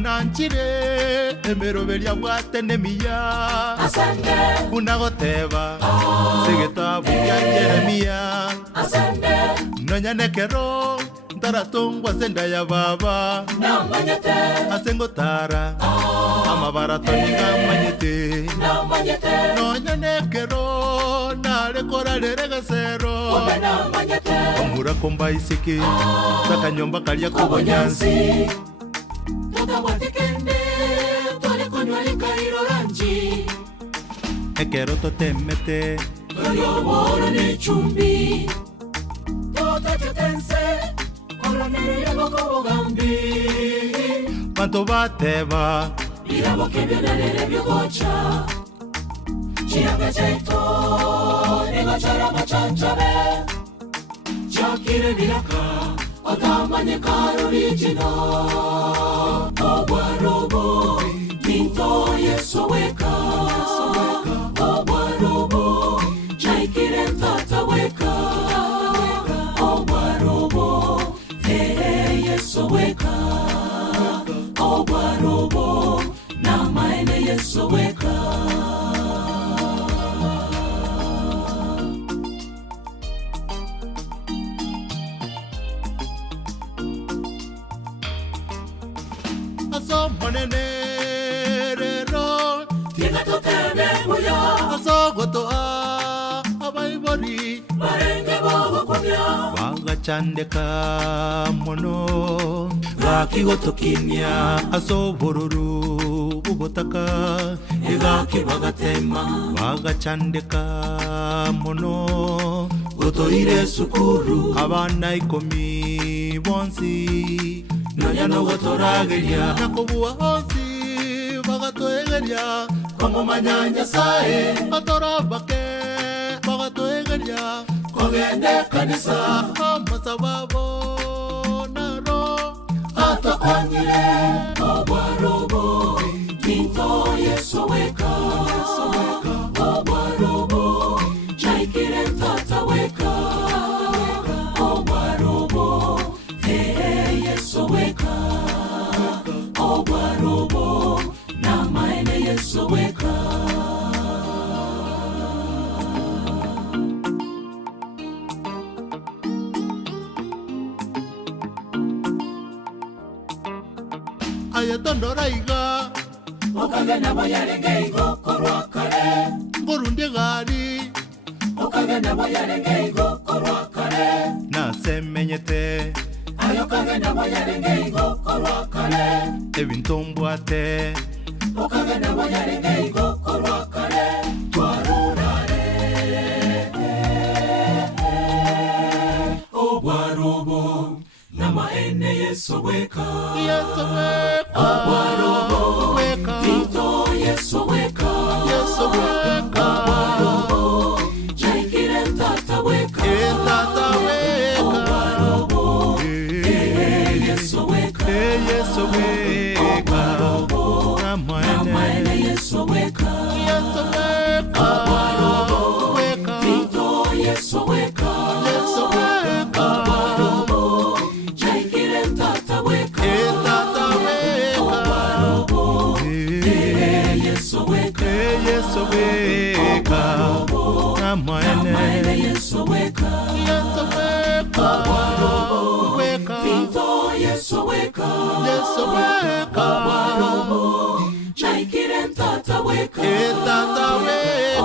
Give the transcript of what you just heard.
Onanchire emeroberia bwate nemiya Asante Unagoteba Segeta buya Jeremia Asante Nonyanekero Taratongwa senda ya baba Namanyete Asengotara Amabarato niga manyete Namanyete Nonyanekero Narekora leregasero Obe namanyete Omura komba isiki Sakanyomba kalia kubonyansi Toda watikende Tole konywalika iroranji Ekero totemete Yo woro ne chumbi Tota chetense Oranere yaboko gambi Panto bateba Irabo kebyonalere byogocha Chianga chaito Nigo chara machanchabe Chakire biraka Otamanyika original Obwarobo Pinto yeso weka Obwarobo Chaikire tata weka Obwarobo Hey yeso weka Obwarobo Na maene yeso weka Aso monenerero Tiena totebe muya Aso gotoa Abaibori Barenge bogo kwamya Waga chandeka mono Gaki gotokinya Aso bororo Ubotaka Egaki bagatema Waga chandeka mono Gotoire sukuru Abana ikomi bonsi Nanyano gotorageria Nakobuwa honsi Bagatoegeria Kongo manyanya sae Atorabake Bagatoegeria Kogende kanisa Masababo Naro Atakwanyire Obwarobo Pinto yeso weka Obwarobo Chaikire tata weka Obwarobo Hey yeso weka Obwarobo Na maene yeso weka Ayatondora iga Okagenda bayarenge igoko lwakale Ngorundi gari Okagenda bayarenge igoko lwakale Nasemenyete Ayokagenda bayarenge igoko lwakale Ebintombwate Okagenda bayarenge igoko lwakale Twarurare Obwarobo Namaene yeso weka Yeso weka Obwarobo Weka Pinto yeso weka Yeso weka Obwarobo Chaikire tata weka Etata weka Obwarobo yeso weka Yeso weka Namaene yeso weka Yeso weka Obwarobo Weka Pinto yeso weka Yeso weka Obwarobo Chaikire tata weka Etata weka Obwarobo yeso weka Yeso weka Namaene yeso weka Yeso weka Obwarobo Weka Pinto yeso weka Yeso weka Obwarobo Chaikire tata weka Etata weka